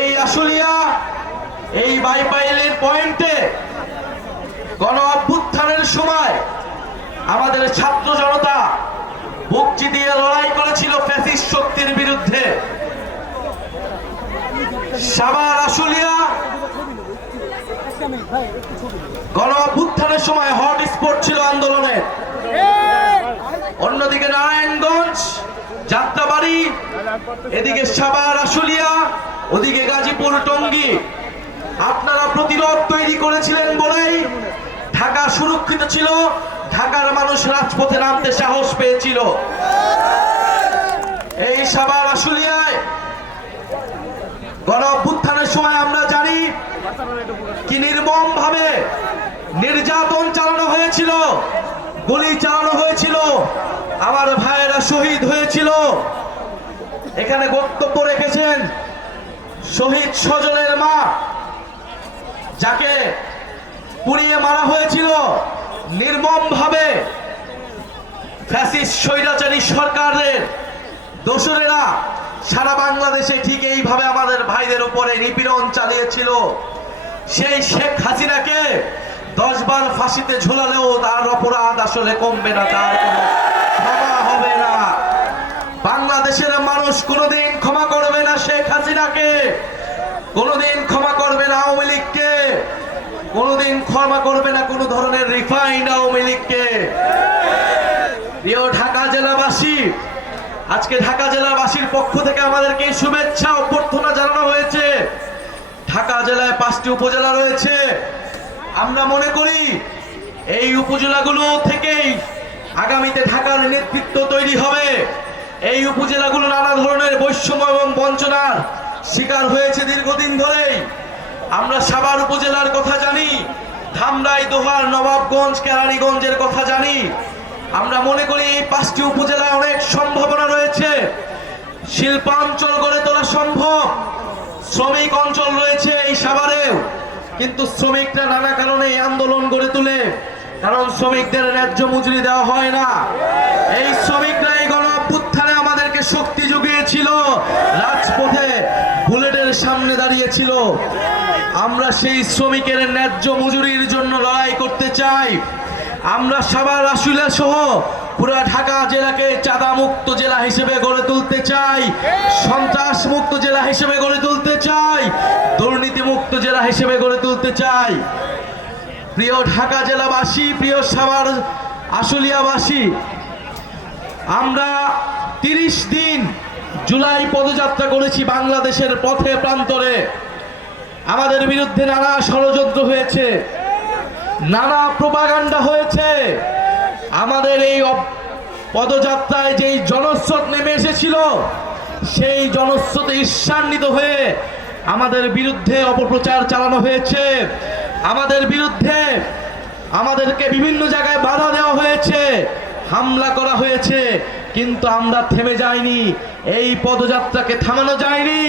এই আশুলিয়া এই বাইপাইলের পয়েন্টে গণ অভ্যুত্থানের সময় আমাদের ছাত্র জনতা বুকচি দিয়ে লড়াই করেছিল ফ্যাসিস্ট শক্তির বিরুদ্ধে। সাবার আশুলিয়া গণ অভ্যুত্থানের সময় হট স্পট ছিল আন্দোলনের। অন্যদিকে নারায়ণগঞ্জ যাত্রাবাড়ি, এদিকে সাবার আশুলিয়া, ওদিকে গাজীপুর, টঙ্গী। আপনারা প্রতিরোধ তৈরি করেছিলেন বলেই ঢাকা সুরক্ষিত ছিল, ঢাকার মানুষ রাজপথে নামতে সাহস পেয়েছিল। এই সাবার আশুলিয়ায় গণ সময় আমরা জানি কি নির্মম ভাবে নির্যাতন চালানো হয়েছিল, গুলি চালানো হয়েছিল। আমার ভাইয়েরা শহীদ হয়েছিল। এখানে বক্তব্য রেখেছেন শহীদ সজলের মা, যাকে পুড়িয়ে মারা হয়েছিল নির্মম ভাবে ফ্যাসিস্ট স্বৈরাচারী সরকারের দোসরেরা সারা বাংলাদেশে ঠিক এইভাবে আমাদের ভাইদের উপরে নিপীড়ন চালিয়েছিল। সেই শেখ হাসিনাকে দশ বার ফাঁসিতে ঝুলালেও তার অপরাধ আসলে কমবে না, তার বাংলাদেশের মানুষ কোনোদিন ক্ষমা করবে না শেখ হাসিনাকে, কোনোদিন ক্ষমা করবে না আওয়ামী লীগকে, কোনোদিন ক্ষমা করবে না কোনো ধরনের রিফাইন্ড আওয়ামী লীগকে। প্রিয় ঢাকা জেলাবাসী, আজকে ঢাকা জেলাবাসীর পক্ষ থেকে আমাদেরকে শুভেচ্ছা অভ্যর্থনা জানানো হয়েছে। ঢাকা জেলায় পাঁচটি উপজেলা রয়েছে। আমরা মনে করি এই উপজেলাগুলো থেকেই আগামীতে ঢাকার নেতৃত্ব তৈরি হবে। এই উপজেলাগুলো নানা ধরনের বৈষম্য এবং বঞ্চনার শিকার হয়েছে দীর্ঘদিন ধরেই। আমরা সাভার উপজেলার কথা জানি, ধামরাই, দোহার, নবাবগঞ্জ, কেরানীগঞ্জের কথা জানি। আমরা মনে করি এই পাঁচটি উপজেলায় অনেক সম্ভাবনা রয়েছে। শিল্পাঞ্চল গড়ে তোলা সম্ভব। শ্রমিক অঞ্চল রয়েছে এই সাভারেও। কিন্তু শ্রমিকরা নানা কারণে আন্দোলন গড়ে তোলে। কারণ শ্রমিকদের ন্যায্য মজুরি দেওয়া হয় না। এই শ্রমিকরা শক্তি জুগিয়েছিল, রাজপথে বুলেটের সামনে দাঁড়িয়েছিল। আমরা সেই শ্রমিকের ন্যায্য মজুরির জন্য লড়াই করতে চাই। আমরা সাভার, আশুলিয়া সহ পুরো ঢাকা জেলাকে চাঁদা মুক্ত জেলা হিসেবে গড়ে তুলতে চাই। সন্ত্রাস মুক্ত জেলা হিসেবে গড়ে তুলতে চাই। দুর্নীতি মুক্ত জেলা হিসেবে গড়ে তুলতে চাই। প্রিয় ঢাকা জেলাবাসী, প্রিয় সাভার, আশুলিয়াবাসী, আমরা তিরিশ দিন জুলাই পদযাত্রা করেছি বাংলাদেশের পথে প্রান্তরে। আমাদের বিরুদ্ধে নানা ষড়যন্ত্র হয়েছে, নানা প্রপাগান্ডা হয়েছে। আমাদের এই পদযাত্রায় যেই জনস্রোত নেমে এসেছিল, সেই জনস্রোতে ঈর্ষান্বিত হয়ে আমাদের বিরুদ্ধে অপপ্রচার চালানো হয়েছে। আমাদের বিরুদ্ধে আমাদেরকে বিভিন্ন জায়গায় বাধা দেওয়া হয়েছে, হামলা করা হয়েছে। কিন্তু আমরা থেমে যাইনি। এই পদযাত্রাকে থামানো যায়নি।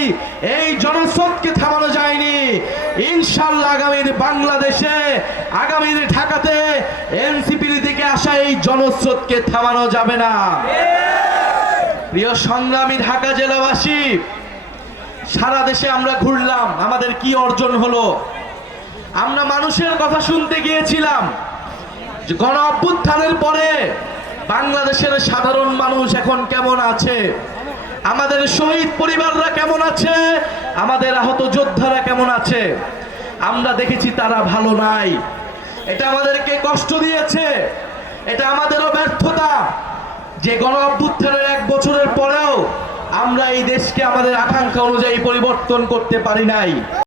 এই জনস্রোতকে থামানো যায়নি। ইনশাল্লাহ আগামীর বাংলাদেশে, আগামীর ঢাকাতে এনসিপির দিকে আসা এই জনস্রোতকে থামানো যাবে না। প্রিয় সংগ্রামী ঢাকা জেলাবাসী, সারা দেশে আমরা ঘুরলাম। আমাদের কি অর্জন হলো? আমরা মানুষের কথা শুনতে গিয়েছিলাম। গণ অভ্যুত্থানের পরে বাংলাদেশের সাধারণ মানুষ এখন কেমন আছে? আমাদের শহীদ পরিবাররা কেমন আছে? আমাদের আহত যোদ্ধারা কেমন আছে? আমরা দেখেছি তারা ভালো নাই। এটা আমাদেরকে কষ্ট দিয়েছে। এটা আমাদেরও ব্যর্থতা। যে গণ অভ্যুত্থানের এক বছরের পরেও আমরা এই দেশকে আমাদের আকাঙ্ক্ষা অনুযায়ী পরিবর্তন করতে পারি নাই।